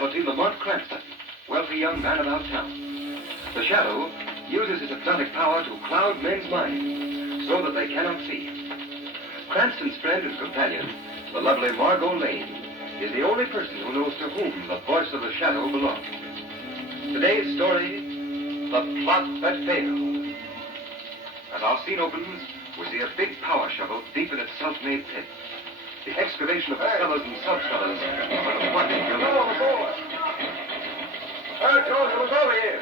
Casualty Lamont Cranston, wealthy young man about town. The Shadow uses his hypnotic power to cloud men's minds so that they cannot see him. Cranston's friend and companion, the lovely Margot Lane, is the only person who knows to whom the voice of the Shadow belongs. Today's story, The Plot That Failed. As our scene opens, we see a big power shovel deep in its self-made pit. The excavation of the cellars and sub-cellars for the plumbing building. I told you it was over here.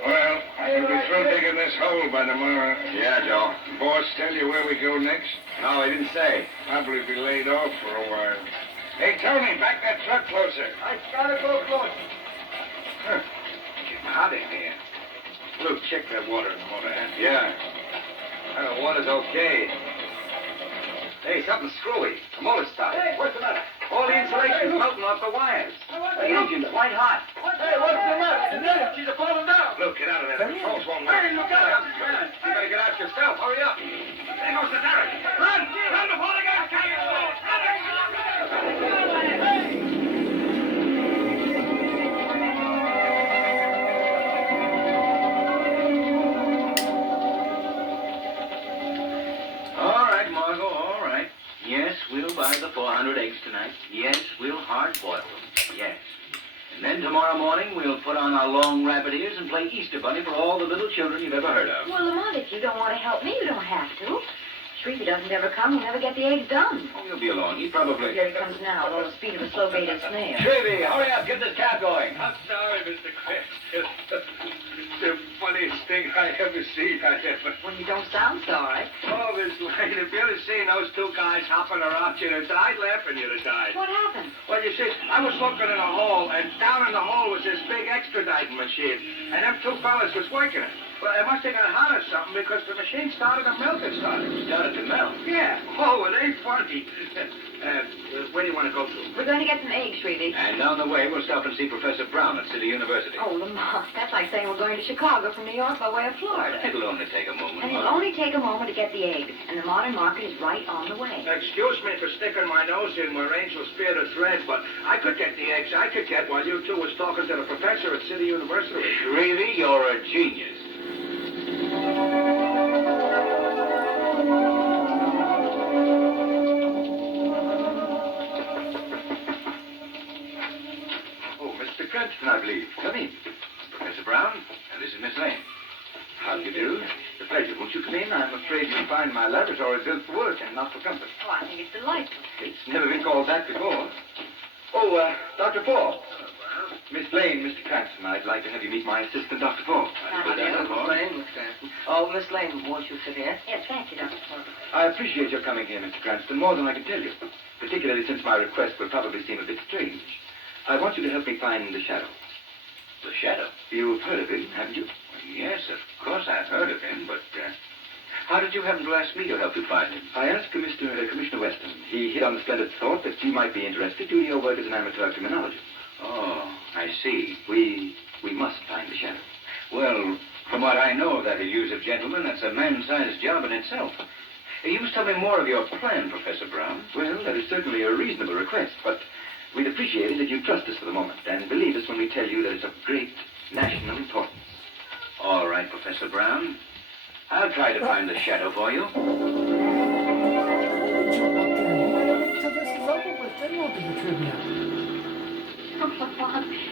Well, you'll be through digging this hole by tomorrow. Yeah, Joe. Boss tell you where we go next? No, he didn't say. Probably be laid off for a while. Hey, Tony, back that truck closer. I gotta go close. Huh. Getting hot in here. Luke, check that water in the motor, huh? Yeah. The water's okay. Hey, something's screwy. The motor stopped. Hey, what's the matter? All the insulation's melting off the wires. The engine's white hot. Hey, what's the matter? She's falling down. Luke, get out of there. The controls won't work. Hey, look out. You better get out yourself. Hurry up. There goes the derrick. Run! Run before the gas can explodes! All right, Margot, all right. Yes, we'll buy the 400 eggs tonight. Yes, we'll hard boil them. Yes. And then tomorrow morning we'll put on our long rabbit ears and play Easter Bunny for all the little children you've ever heard of. Well, Lamont, if you don't want to help me, you don't have to. Shrevey doesn't ever come. We'll never get the eggs done. Oh, he'll be along. He probably... Here he comes now, at all the speed of a slow-gated snail. Shrevey, hurry up. Get this cab going. I'm sorry, Mr. Cranston. It's the funniest thing I ever seen. Well, you don't sound sorry. Oh, Miss Lane, if you ever seen those two guys hopping around you to die, laughing you to die. What happened? Well, you see, I was looking in a hole, and down in the hole was this big extraditing machine, and them two fellas was working it. Well, it must have got hot or something because the machine started to melt. It started to melt. Yeah. Oh, it ain't funny. Where do you want to go to? We're going to get some eggs, Shrevey. And down the way, we'll stop and see Professor Brown at City University. Oh, Lamont, that's like saying we're going to Chicago from New York by way of Florida. It'll only take a moment. And it'll only take a moment to get the eggs, and the modern market is right on the way. Excuse me for sticking my nose in where angels fear to tread, but I could get the eggs I could get while you two was talking to the professor at City University. Shrevey, you're a genius. Mr. Cranston, I believe. Come in. Professor Brown, and this is Miss Lane. How do you do? It's a pleasure. Won't you come in? I'm afraid you'll find my laboratory built for work and not for comfort. Oh, I think it's delightful. It's never been called that before. Oh, Dr. Paul. Miss Lane, Mr. Cranston, I'd like to have you meet my assistant, Dr. Paul. Miss Lane, Oh, Miss Lane, won't you sit here? Yes, thank you, Dr. Paul. I appreciate your coming here, Mr. Cranston, more than I can tell you. Particularly since my request will probably seem a bit strange. I want you to help me find the Shadow. The Shadow? You've heard of him, haven't you? Yes, of course I've heard of him, but how did you happen to ask me to help you find him? I asked Commissioner Weston. He hit on the splendid thought that you might be interested in your work as an amateur criminologist. Oh, I see. We must find the Shadow. Well, from what I know of that elusive gentleman, that's a man-sized job in itself. You must tell me more of your plan, Professor Brown. Well, that is certainly a reasonable request, but we'd appreciate it if you trust us for the moment and believe us when we tell you that it's of great national importance. All right, Professor Brown. I'll try to find the Shadow for you.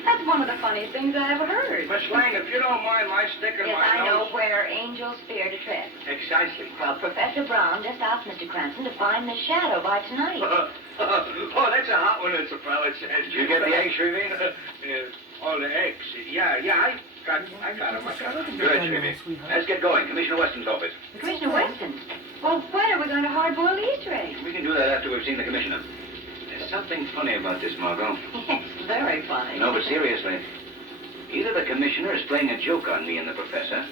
That's one of the funniest things I ever heard. Miss Lane, if you don't mind my sticking Yes, my I know nose... where angels fear to tread. Precisely. Well, Professor Brown just asked Mr. Cranston to find the Shadow by tonight. Oh, that's a hot one, it's a fella says. Did you get the eggs, Shrevey? Oh, the eggs. Yeah, I got them. Good, Shrevey. Let's get going. Commissioner Weston's office. Commissioner Weston? Well, when are we going to hard-boil the Easter eggs? We can do that after we've seen the commissioner. There's something funny about this, Margot. Yes, very funny. No, but seriously. Either the commissioner is playing a joke on me and the professor,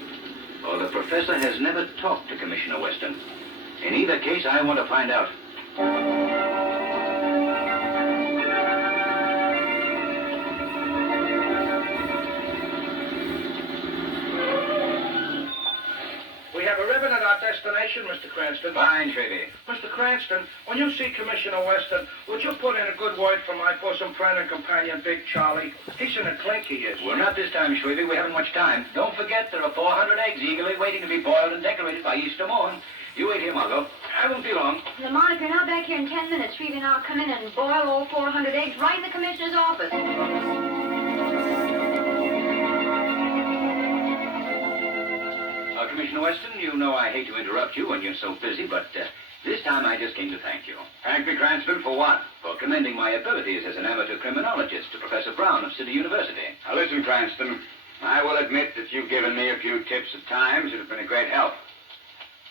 or the professor has never talked to Commissioner Weston. In either case, I want to find out. We have a ribbon at our destination, Mr. Cranston. Fine, Shrevey. Mr. Cranston, when you see Commissioner Weston, would you put in a good word for my bosom friend and companion, Big Charlie? He's in a clink, he is. Well, not this time, Shrevey. We haven't much time. Don't forget there are 400 eggs eagerly waiting to be boiled and decorated by Easter morn. You wait here, Margot. I won't be long. Lamont, if you're not back here in 10 minutes, Shrevey and I'll come in and boil all 400 eggs right in the commissioner's office. Commissioner Weston, you know I hate to interrupt you when you're so busy, but this time I just came to thank you. Thank me, Cranston, for what? For commending my abilities as an amateur criminologist to Professor Brown of City University. Now, listen, Cranston. I will admit that you've given me a few tips at times that have been a great help.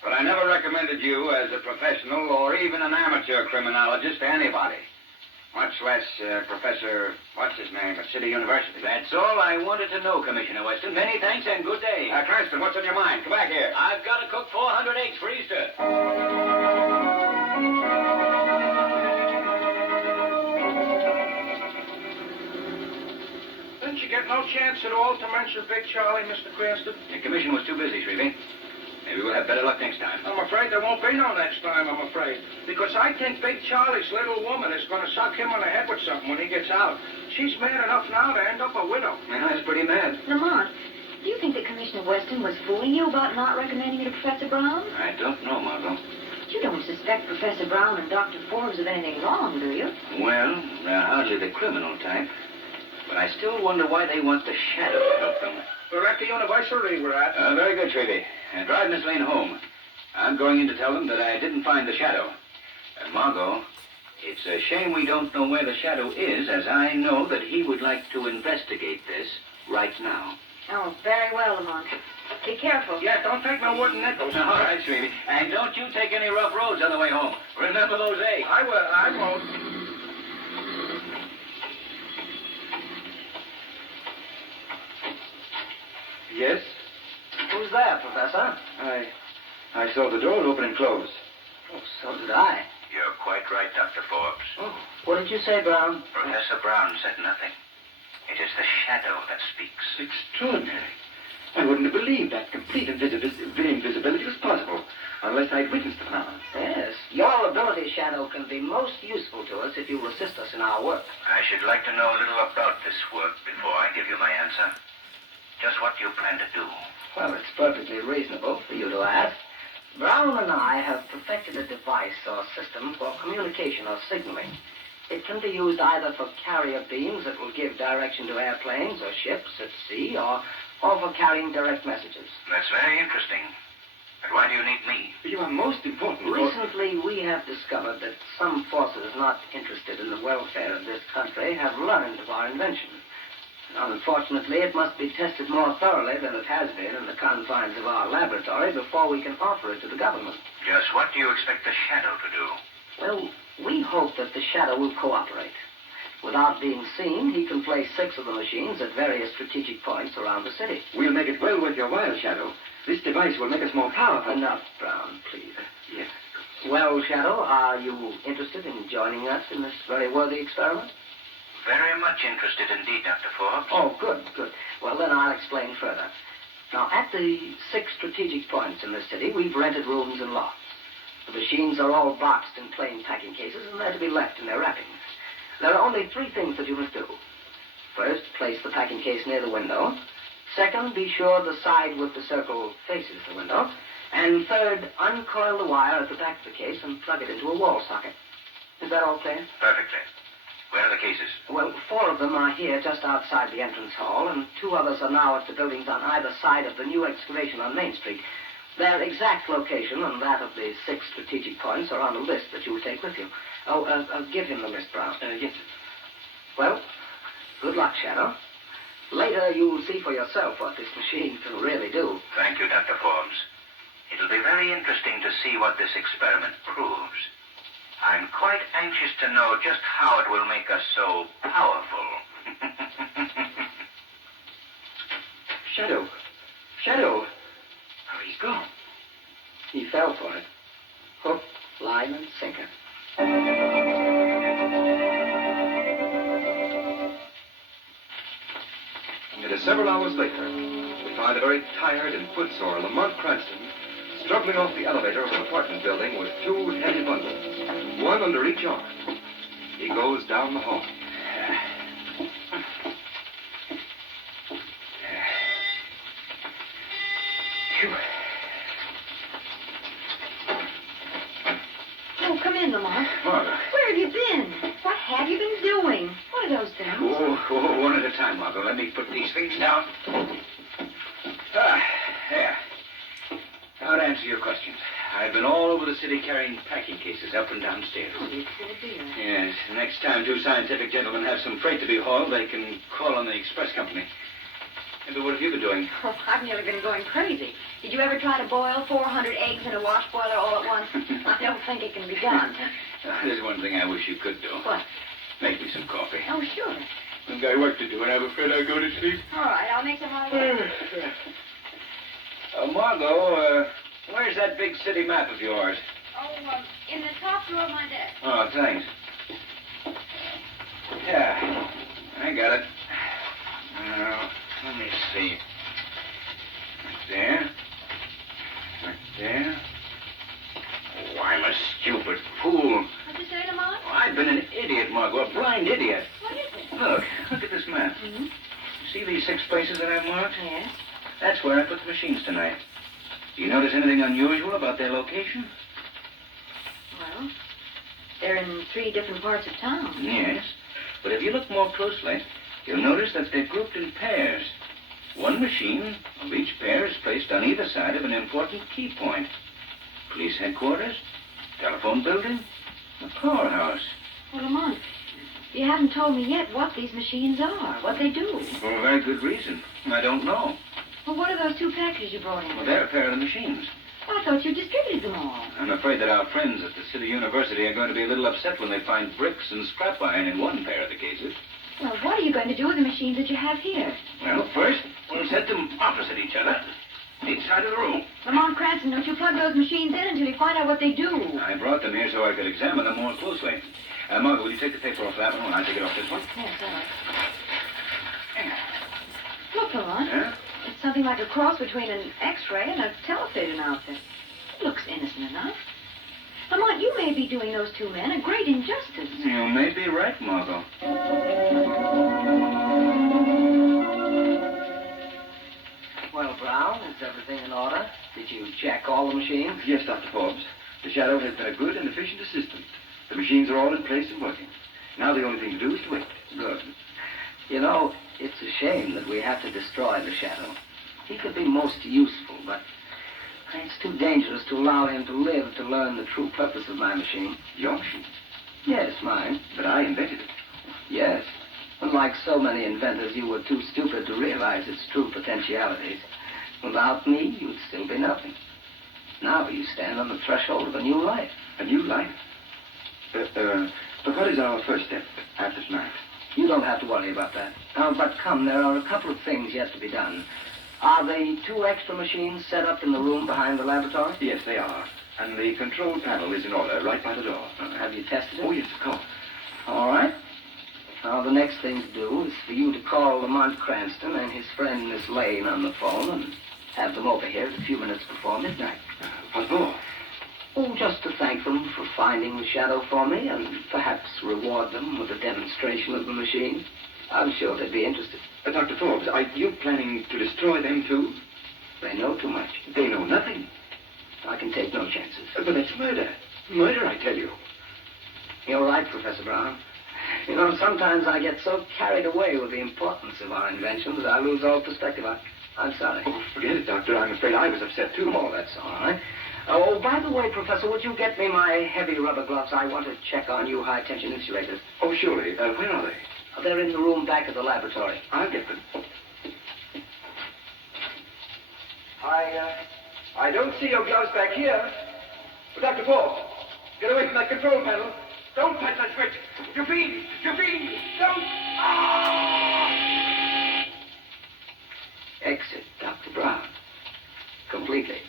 But I never recommended you as a professional or even an amateur criminologist to anybody. Much less Professor, what's his name, at City University. That's all I wanted to know, Commissioner Weston. Many thanks and good day. Cranston, what's on your mind? Come back here. I've got to cook 400 eggs for Easter. Didn't you get no chance at all to mention Big Charlie, Mr. Cranston? The commission was too busy, Shrevey. Maybe we'll have better luck next time. I'm afraid there won't be no next time, I'm afraid. Because I think Big Charlie's little woman is going to suck him on the head with something when he gets out. She's mad enough now to end up a widow. Yeah, that's pretty mad. Lamont, do you think that Commissioner Weston was fooling you about not recommending you to Professor Brown? I don't know, Margot. You don't suspect Professor Brown and Dr. Forbes of anything wrong, do you? Well, they're hardly the criminal type. But I still wonder why they want the shadow to help them. We're at the university we're at. Very good, Shrevey. Drive Miss Lane home. I'm going in to tell them that I didn't find the shadow. Margot, it's a shame we don't know where the shadow is, as I know that he would like to investigate this right now. Oh, very well, Lamont. Be careful. Yeah, don't take no wooden nickels. All right, Shrevey. And don't you take any rough roads on the way home. Remember those eggs. I will. I won't. Yes? Who's there, Professor? I saw the door open and close. Oh, so did I. You're quite right, Dr. Forbes. Oh, what did you say, Brown? Professor Brown said nothing. It is the shadow that speaks. Extraordinary. I wouldn't have believed that complete invisibility was possible unless I'd witnessed the phenomenon. Yes, your ability, Shadow, can be most useful to us if you will assist us in our work. I should like to know a little about this work before I give you my answer. Just what do you plan to do? Well, it's perfectly reasonable for you to ask. Brown and I have perfected a device or system for communication or signaling. It can be used either for carrier beams that will give direction to airplanes or ships at sea, or for carrying direct messages. That's very interesting. But why do you need me? You are most important. Recently, we have discovered that some forces not interested in the welfare of this country have learned of our invention. Unfortunately, it must be tested more thoroughly than it has been in the confines of our laboratory before we can offer it to the government. Just what do you expect the shadow to do? Well, we hope that the shadow will cooperate. Without being seen, he can place 6 of the machines at various strategic points around the city. We'll make it well worth your while, Shadow. This device will make us more powerful. Enough, Brown, please. Yes. Well, Shadow, are you interested in joining us in this very worthy experiment? Very much interested indeed, Dr. Forbes. Oh, good, good. Well, then I'll explain further. Now, at the 6 strategic points in the city, we've rented rooms and lofts. The machines are all boxed in plain packing cases, and they're to be left in their wrappings. There are only 3 things that you must do. First, place the packing case near the window. Second, be sure the side with the circle faces the window. And third, uncoil the wire at the back of the case and plug it into a wall socket. Is that all clear? Perfectly. Where are the cases? Well, 4 of them are here just outside the entrance hall, and 2 others are now at the buildings on either side of the new excavation on Main Street. Their exact location and that of the 6 strategic points are on a list that you will take with you. Give him the list, Brown. Yes. Well, good luck, Shadow. Later, you'll see for yourself what this machine can really do. Thank you, Dr. Forbes. It'll be very interesting to see what this experiment proves. I'm quite anxious to know just how it will make us so powerful. Shadow. Oh, he's gone. He fell for it. Hook, line, and sinker. It is several hours later. We find a very tired and footsore Lamont Cranston struggling off the elevator of an apartment building with two heavy bundles, one under each arm. He goes down the hall. Phew. Oh, come in, Lamont. Margot. Where have you been? What have you been doing? What are those things? Oh, one at a time, Margot. Let me put these things down. There. Now to answer your questions. I've been all over the city carrying packing cases up and down stairs. Oh, you silly dear. Yes, the next time two scientific gentlemen have some freight to be hauled, they can call on the express company. But what have you been doing? Oh, I've nearly been going crazy. Did you ever try to boil 400 eggs in a wash boiler all at once? I don't think it can be done. There's one thing I wish you could do. What? Make me some coffee. Oh, sure. I've got work to do, and I'm afraid I'll go to sleep. All right, I'll make some right away. Margot, where's that big city map of yours? Oh, in the top drawer of my desk. Oh, thanks. Yeah, I got it. Now, let me see. Right there. Right there. Oh, I'm a stupid fool. What'd you say, Lamont? Oh, I've been an idiot, Margot, a blind idiot. What is it? Look at this map. Mm-hmm. See these 6 places that I've marked? Yes. That's where I put the machines tonight. Do you notice anything unusual about their location? Well, they're in 3 different parts of town. Yes. But if you look more closely, you'll notice that they're grouped in pairs. One machine of each pair is placed on either side of an important key point. Police headquarters, telephone building, a powerhouse. Well, Lamont, you haven't told me yet what these machines are, what they do. For a very good reason. I don't know. Well, what are those 2 packages you brought in? Well, they're a pair of the machines. I thought you distributed them all. I'm afraid that our friends at the City University are going to be a little upset when they find bricks and scrap iron in one pair of the cases. Well, what are you going to do with the machines that you have here? Well, first, we'll set them opposite each other, each side of the room. Lamont Cranston, don't you plug those machines in until you find out what they do. I brought them here so I could examine them more closely. Margot, will you take the paper off that one when I take it off this one? Yes, all right. Look, Lamont. Huh? It's something like a cross between an X-ray and a television outfit. It looks innocent enough. Lamont, you may be doing those 2 men a great injustice. You may be right, Margot. Well, Brown, is everything in order? Did you check all the machines? Yes, Dr. Forbes. The Shadow has been a good and efficient assistant. The machines are all in place and working. Now the only thing to do is to wait. Good. You know, it's a shame that we have to destroy the Shadow. He could be most useful, but it's too dangerous to allow him to live to learn the true purpose of my machine. Your machine. Yes, mine. But I invented it. Yes. Unlike so many inventors, you were too stupid to realize its true potentialities. Without me, you'd still be nothing. Now you stand on the threshold of a new life. A new life. But what is our first step after tonight? You don't have to worry about that. But come, there are a couple of things yet to be done. Are the 2 extra machines set up in the room behind the laboratory? Yes, they are. And the control panel is in order, right by the door. Have you tested it? Oh, yes, of course. All right. Now, the next thing to do is for you to call Lamont Cranston and his friend Miss Lane on the phone and have them over here a few minutes before midnight. What more? Oh, just to thank them for finding the Shadow for me and perhaps reward them with a demonstration of the machine. I'm sure they'd be interested. Dr. Forbes, are you planning to destroy them, too? They know too much. They know nothing. I can take no chances. But that's murder. Murder, I tell you. You're right, Professor Brown. You know, sometimes I get so carried away with the importance of our invention that I lose all perspective. I'm sorry. Oh, forget it, Doctor. I'm afraid I was upset, too. Oh, that's all right. Oh, by the way, Professor, would you get me my heavy rubber gloves? I want to check on you high-tension insulators. Oh, surely. Where are they? They're in the room back of the laboratory. I'll get them. I don't see your gloves back here. But Dr. Forbes, get away from that control panel. Don't touch that switch. You fiend! You fiend! Don't! Ah! Exit, Dr. Brown. Completely.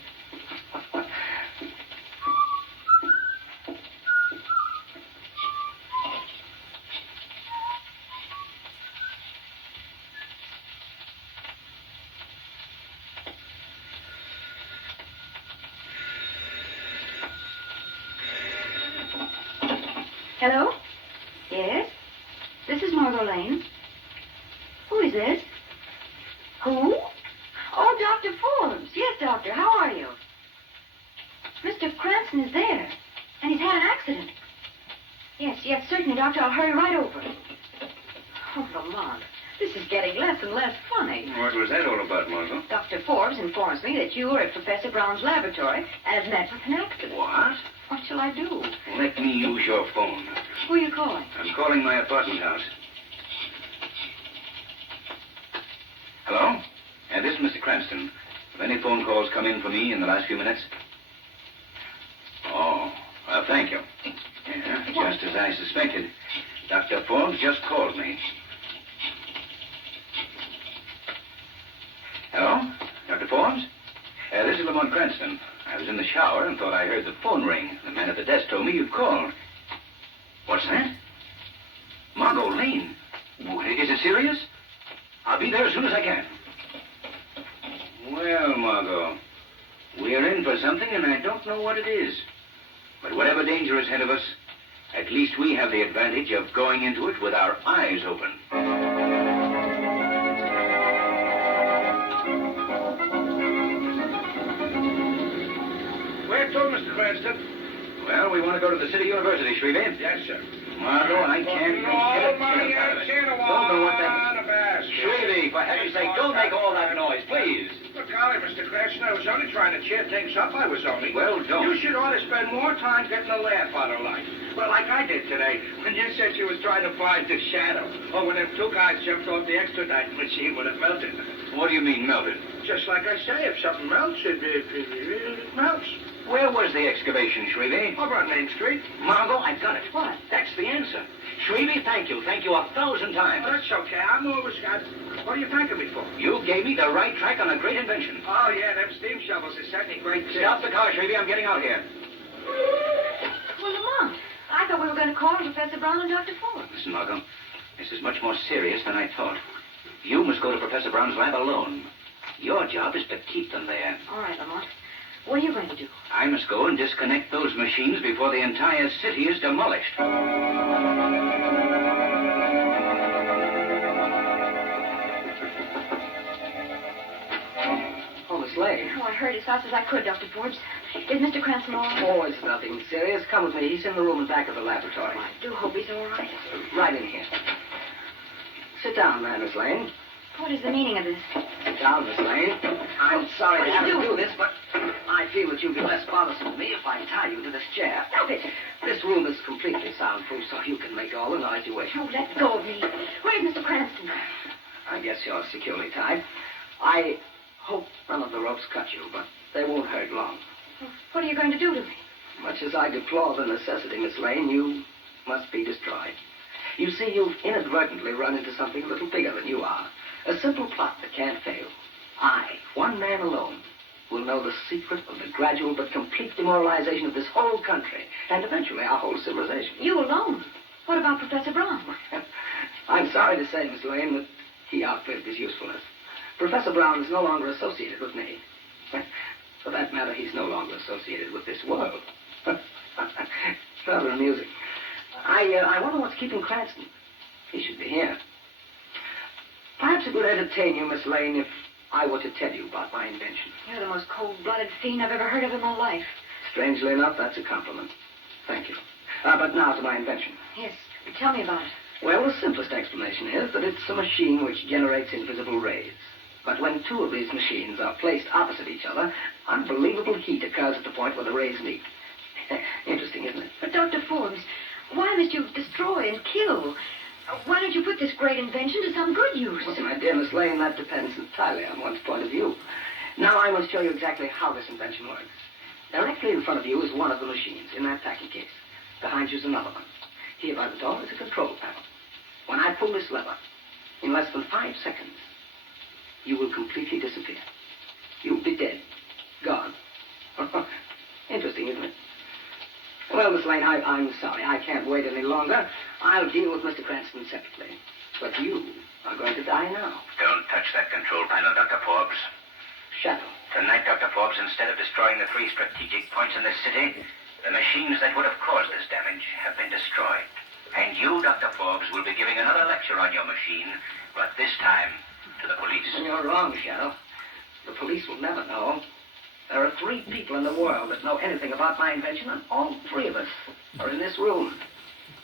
Hello? Yes? This is Margot Lane. Who is this? Who? Oh, Dr. Forbes. Yes, doctor. How are you? Mr. Cranston is there, and he's had an accident. Yes, certainly, doctor. I'll hurry right over. Oh, Lamont, this is getting less and less funny. What was that all about, Margot? Dr. Forbes informs me that you were at Professor Brown's laboratory and have met with an accident. What? What shall I do? Let me use your phone. Who are you calling? I'm calling my apartment house. Hello? This is Mr. Cranston. Have any phone calls come in for me in the last few minutes? Oh, well, thank you. Yeah, just as I suspected. Dr. Forbes just called me. Hello? Dr. Forbes? This is Lamont Cranston. I was in the shower and thought I heard the phone ring. The man at the desk told me you'd called. What's that? Margot Lane? Is it serious? I'll be there as soon as I can. Well, Margot, we're in for something, and I don't know what it is. But whatever danger is ahead of us, at least we have the advantage of going into it with our eyes open. Where to, Mr. Cranston? Well, we want to go to the City University, Shrevey. Yes, sir. Margot, I can't get a chance out of it. Don't know what that is. Shrevey, for heaven's sake, don't make all that noise, please. Look, golly, Mr. Cranston, I was only trying to cheer things up. I was only. Well, don't. You should ought to spend more time getting a laugh out of life. Well, like I did today, when you said she was trying to find the shadow. Or when them two guys jumped off the extraditing machine when it melted. What do you mean, melted? Just like I say, if something melts, it melts. Where was the excavation, Shrevey? Over on Main Street. Margot, I've got it. What? That's the answer. Shrevey, thank you. Thank you 1,000 times. Oh, that's okay. I'm always... What are you thanking me for? You gave me the right track on a great invention. Oh, yeah, them steam shovels are certainly great, too. Stop the car, Shrevey. I'm getting out here. Well, Lamont, I thought we were going to call Professor Brown and Dr. Forbes. Listen, Margot, this is much more serious than I thought. You must go to Professor Brown's lab alone. Your job is to keep them there. All right, Lamont. What are you going to do? I must go and disconnect those machines before the entire city is demolished. Oh, Miss Lane. Oh, I hurried as fast as I could, Dr. Forbes. Is Mr. Cranston all right? Oh, it's nothing serious. Come with me. He's in the room in back of the laboratory. I do hope he's all right. Right in here. Sit down, Miss Lane. What is the meaning of this? Sit down, Miss Lane. I'm sorry to What are have you to do doing? this, but I feel that you'll be less bothersome to me if I tie you to this chair. Stop it. This room is completely soundproof, so you can make all the noise you wish. Oh, let go of me. Where's Mr. Cranston? I guess you're securely tied. I hope none of the ropes cut you, but they won't hurt long. What are you going to do to me? Much as I deplore the necessity, Miss Lane, you must be destroyed. You see, you've inadvertently run into something a little bigger than you are. A simple plot that can't fail. I, one man alone, will know the secret of the gradual but complete demoralization of this whole country, and eventually our whole civilization. You alone. What about Professor Brown? I'm sorry to say, Miss Lane, that he outlived his usefulness. Professor Brown is no longer associated with me. For that matter, he's no longer associated with this world. Rather amusing. I wonder what's keeping Cranston. He should be here. Perhaps it would entertain you, Miss Lane, if I were to tell you about my invention. You're the most cold-blooded fiend I've ever heard of in my life. Strangely enough, that's a compliment. Thank you. But now to my invention. Yes, tell me about it. Well, the simplest explanation is that it's a machine which generates invisible rays. But when two of these machines are placed opposite each other, unbelievable heat occurs at the point where the rays meet. Interesting, isn't it? But, Dr. Forbes, why must you destroy and kill? Why don't you put this great invention to some good use? Well, my dear Miss Lane, that depends entirely on one's point of view. Now I must show you exactly how this invention works. Directly in front of you is one of the machines in that packing case. Behind you is another one. Here by the door is a control panel. When I pull this lever, in less than 5 seconds, you will completely disappear. You'll be dead. Gone. Interesting, isn't it? Well, Miss Lane, I'm sorry. I can't wait any longer. I'll deal with Mr. Cranston separately. But you are going to die now. Don't touch that control panel, Dr. Forbes. Shadow. Tonight, Dr. Forbes, instead of destroying the 3 strategic points in this city, The machines that would have caused this damage have been destroyed. And you, Dr. Forbes, will be giving another lecture on your machine, but this time to the police. You're wrong, Shadow. The police will never know. There are 3 people in the world that know anything about my invention, and all 3 of us are in this room.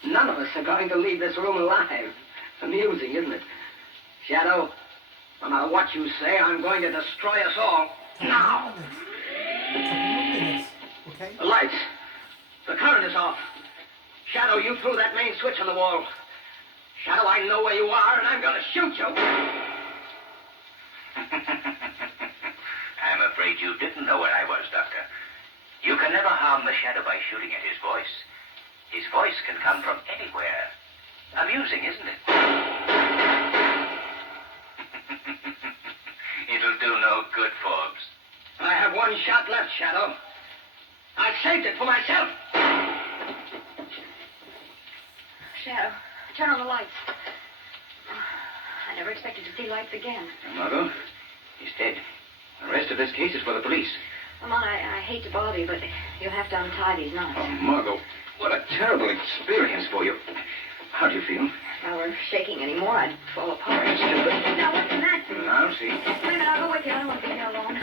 None of us are going to leave this room alive. Amusing, isn't it? Shadow, no matter what you say, I'm going to destroy us all. Now! Okay? The lights. The current is off. Shadow, you threw that main switch on the wall. Shadow, I know where you are, and I'm going to shoot you. I'm afraid you didn't know where I was, Doctor. You can never harm the Shadow by shooting at his voice. His voice can come from anywhere. Amusing, isn't it? It'll do no good, Forbes. I have 1 shot left, Shadow. I saved it for myself. Shadow, turn on the lights. I never expected to see lights again. Margot, he's dead. The rest of this case is for the police. Lamont, I hate to bother you, but you'll have to untie these knots. Oh, Margot, what a terrible experience for you. How do you feel? If I were shaking anymore, I'd fall apart. Stupid. Now, what's the matter? I'll see. Wait a minute, I'll go with you. I don't want to be here alone.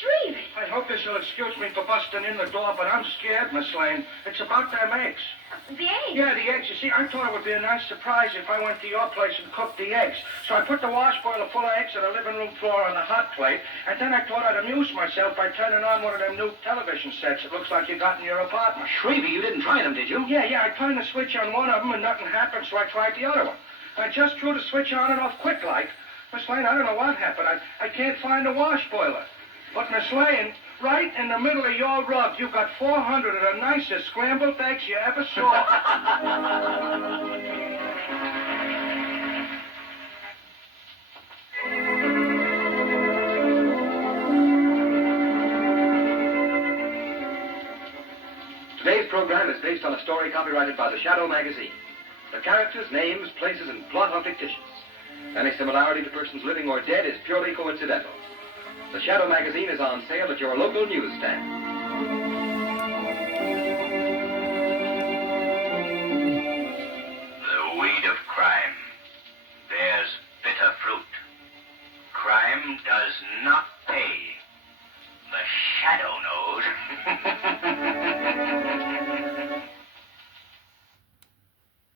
Shreve! I hope this will excuse me for busting in the door, but I'm scared, Miss Lane. It's about them eggs. The eggs. Yeah, the eggs. You see, I thought it would be a nice surprise if I went to your place and cooked the eggs. So I put the wash boiler full of eggs on the living room floor on the hot plate, and then I thought I'd amuse myself by turning on one of them new television sets it looks like you got in your apartment. Shrevey, you didn't try them, did you? Yeah, I turned the switch on one of them and nothing happened, so I tried the other one. I just threw the switch on and off quick like. Miss Lane, I don't know what happened. I can't find the wash boiler. But, Miss Lane, right in the middle of your rug, you got 400 of the nicest scrambled eggs you ever saw. Today's program is based on a story copyrighted by the Shadow magazine. The characters, names, places, and plot are fictitious. Any similarity to persons living or dead is purely coincidental. The Shadow magazine is on sale at your local newsstand. The weed of crime bears bitter fruit. Crime does not